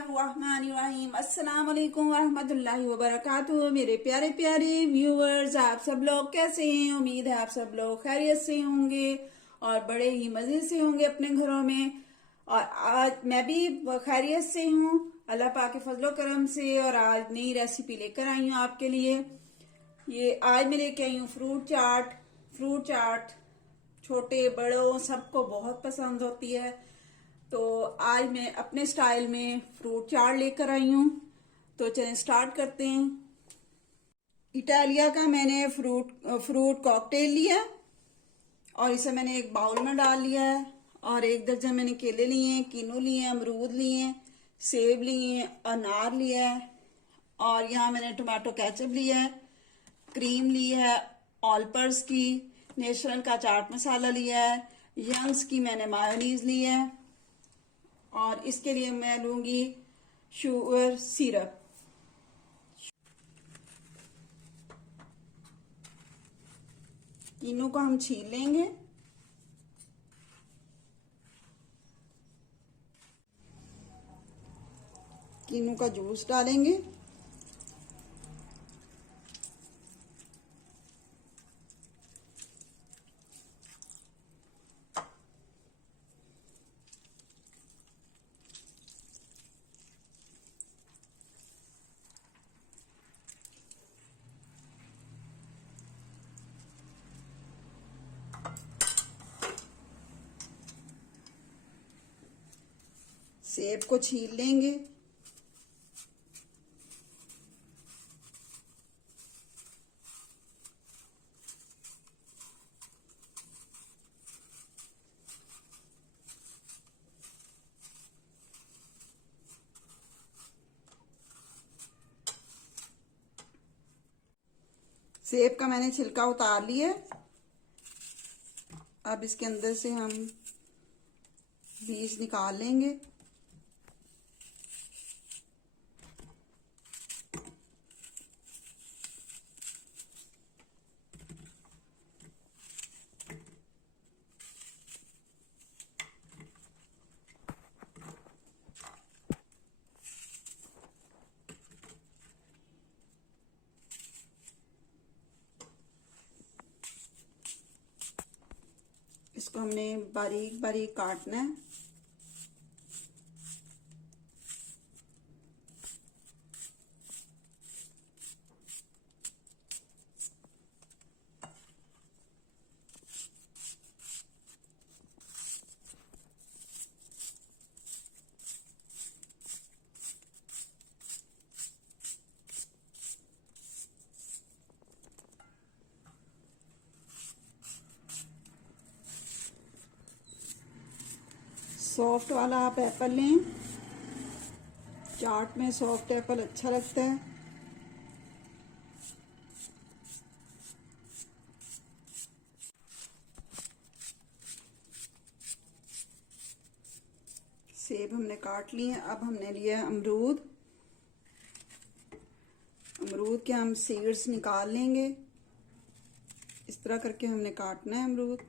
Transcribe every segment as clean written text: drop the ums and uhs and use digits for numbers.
बिस्मिल्लाहिर्रहमानिर्रहीम। अस्सलाम वालेकुम वरहमतुल्लाहि वबरकातुहू। मेरे प्यारे प्यारे व्यूअर्स, आप सब लोग कैसे हैं? उम्मीद है आप सब लोग खैरियत से होंगे और बड़े ही मज़े से होंगे अपने घरों में। और आज मैं भी खैरियत से हूँ अल्लाह पाक के फजलो करम से। और आज नई रेसिपी लेकर आई हूँ आपके लिए। ये आज मैं लेके आई हूँ फ्रूट चाट। फ्रूट चाट छोटे बड़ों सबको बहुत पसंद होती है, तो आज मैं अपने स्टाइल में फ्रूट चाट लेकर आई हूँ। तो चलिए स्टार्ट करते हैं। इटालिया का मैंने फ्रूट कॉकटेल लिया और इसे मैंने एक बाउल में डाल लिया है। और 1 दर्जन मैंने केले लिए हैं, किन्नू लिए हैं, अमरूद लिए हैं, सेब लिए हैं, अनार लिया है। और यहाँ मैंने टमाटो केचप लिया है, क्रीम ली है ऑलपर्स की, नेशनल का चाट मसाला लिया है, यंग्स की मैंने मायोनीज ली है। और इसके लिए मैं लूंगी शुगर सिरप। तीनों को हम छील लेंगे। तीनों का जूस डालेंगे। सेब को छील लेंगे। सेब का मैंने छिलका उतार लिया। अब इसके अंदर से हम बीज निकाल लेंगे। इसको हमने बारीक बारीक काटना है। सॉफ्ट वाला आप एप्पल लें, चाट में सॉफ्ट एप्पल अच्छा लगता है। सेब हमने काट लिए। अब हमने लिया अमरूद। अमरूद के हम सीड्स निकाल लेंगे। इस तरह करके हमने काटना है अमरूद।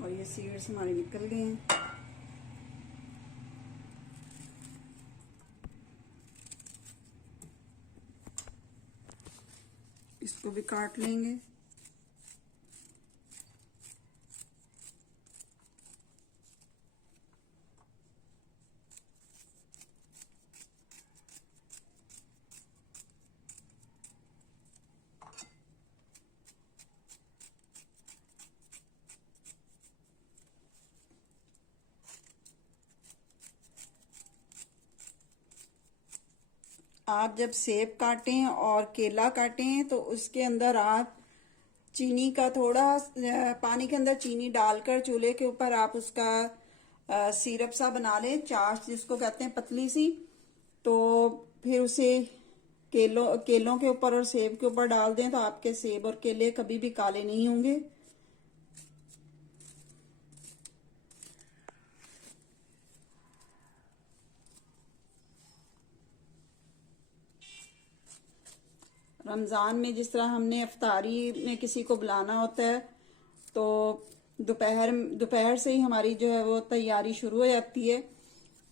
और ये सीड्स हमारे निकल गए हैं। इसको भी काट लेंगे। आप जब सेब काटें और केला काटें तो उसके अंदर आप चीनी का थोड़ा पानी के अंदर चीनी डालकर चूल्हे के ऊपर आप उसका सिरप सा बना लें, चाश जिसको कहते हैं, पतली सी। तो फिर उसे केलों के ऊपर और सेब के ऊपर डाल दें तो आपके सेब और केले कभी भी काले नहीं होंगे। रमज़ान में जिस तरह हमने इफ्तारी में किसी को बुलाना होता है तो दोपहर दोपहर से ही हमारी जो है वो तैयारी शुरू हो जाती है।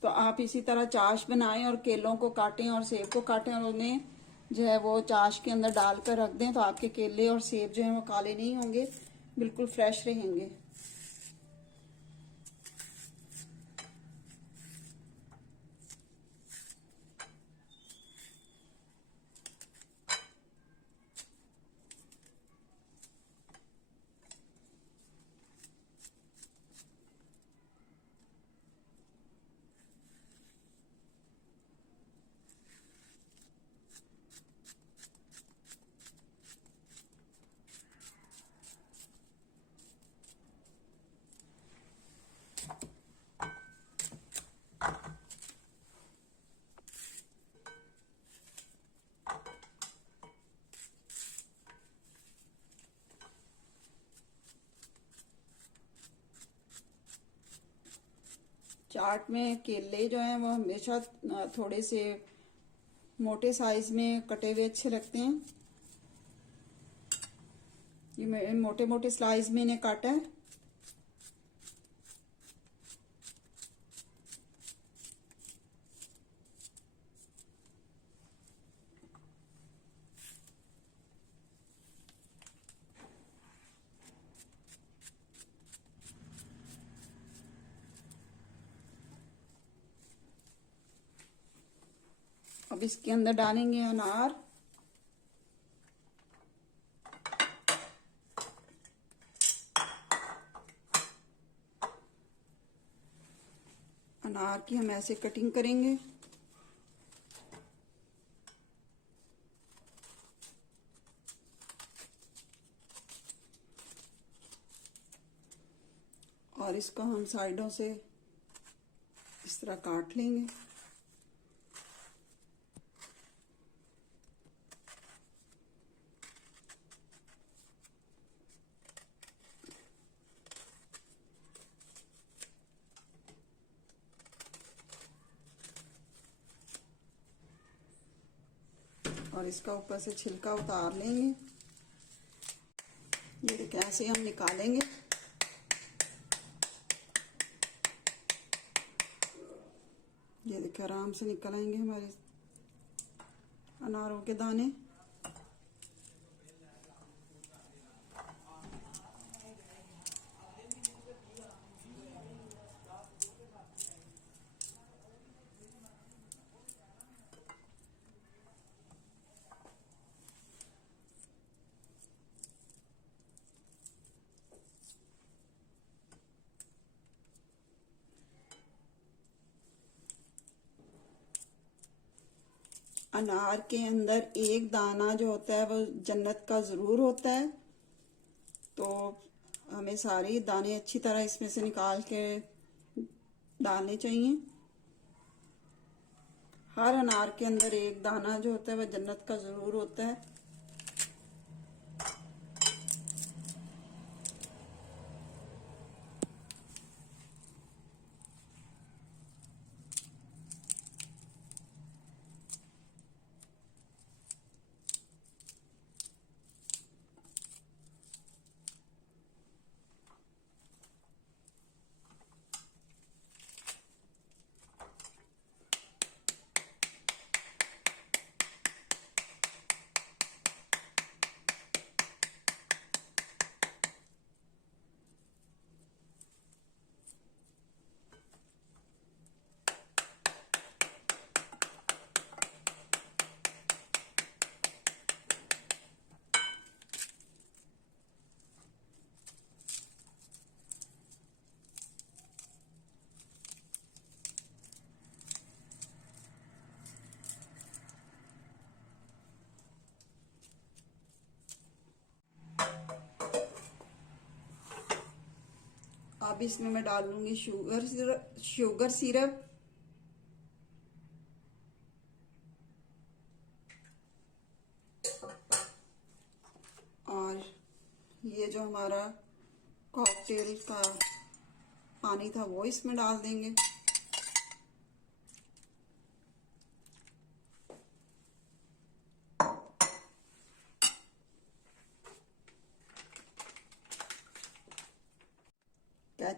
तो आप इसी तरह चाश बनाएं और केलों को काटें और सेब को काटें और उन्हें जो है वो चाश के अंदर डालकर रख दें, तो आपके केले और सेब जो है वो काले नहीं होंगे, बिल्कुल फ्रेश रहेंगे। चाट में केले जो हैं वो हमेशा थोड़े से मोटे साइज में कटे हुए अच्छे लगते हैं। ये मोटे मोटे स्लाइस में इन्हें काटा है। अब इसके अंदर डालेंगे अनार। अनार की हम ऐसे कटिंग करेंगे। और इसको हम साइडों से इस तरह काट लेंगे। और इसका ऊपर से छिलका उतार लेंगे। ये देखिए ऐसे हम निकालेंगे। ये देखिए आराम से निकल आएंगे हमारे अनारों के दाने। अनार के अंदर एक दाना जो होता है वो जन्नत का ज़रूर होता है, तो हमें सारे दाने अच्छी तरह इसमें से निकाल के डालने चाहिए। हर अनार के अंदर एक दाना जो होता है वह जन्नत का ज़रूर होता है। अब इसमें मैं डाल लूंगी शुगर सिरप। और ये जो हमारा कॉकटेल का पानी था वो इसमें डाल देंगे।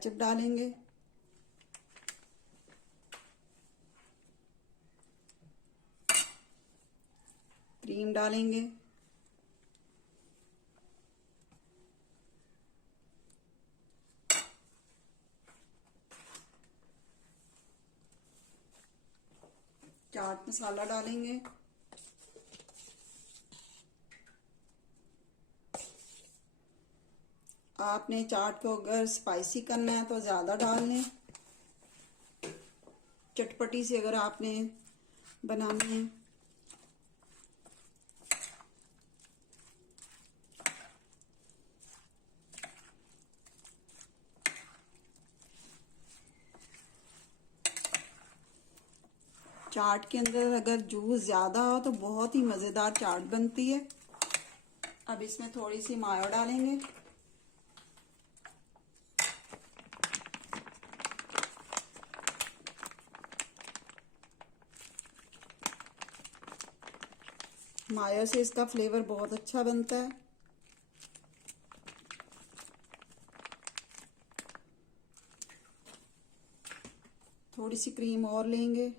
केचप डालेंगे, क्रीम डालेंगे, चाट मसाला डालेंगे, आपने चाट को अगर स्पाइसी करना है तो ज़्यादा डाल लें, चटपटी से अगर आपने बनानी है। चाट के अंदर अगर जूस ज़्यादा हो तो बहुत ही मज़ेदार चाट बनती है। अब इसमें थोड़ी सी मायो डालेंगे, मायो से इसका फ्लेवर बहुत अच्छा बनता है। थोड़ी सी क्रीम और लेंगे,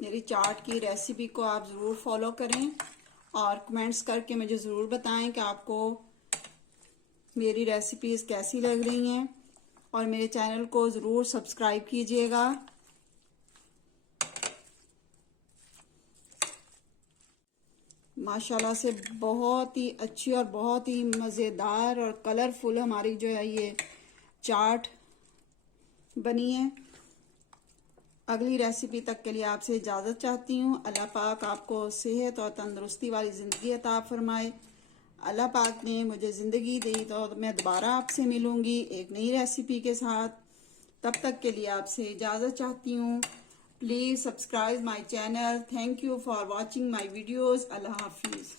मेरी चाट की रेसिपी को आप ज़रूर फॉलो करें और कमेंट्स करके मुझे ज़रूर बताएं कि आपको मेरी रेसिपीज़ कैसी लग रही हैं, और मेरे चैनल को ज़रूर सब्सक्राइब कीजिएगा। माशाल्लाह से बहुत ही अच्छी और बहुत ही मज़ेदार और कलरफुल हमारी जो है ये चाट बनी है। अगली रेसिपी तक के लिए आपसे इजाज़त चाहती हूँ। अल्लाह पाक आपको सेहत और तंदुरुस्ती वाली ज़िंदगी अता फरमाए। अल्लाह पाक ने मुझे ज़िंदगी दी तो मैं दोबारा आपसे मिलूँगी एक नई रेसिपी के साथ। तब तक के लिए आपसे इजाज़त चाहती हूँ। Please subscribe my channel. Thank you for watching my videos. अल्लाह हाफिज़।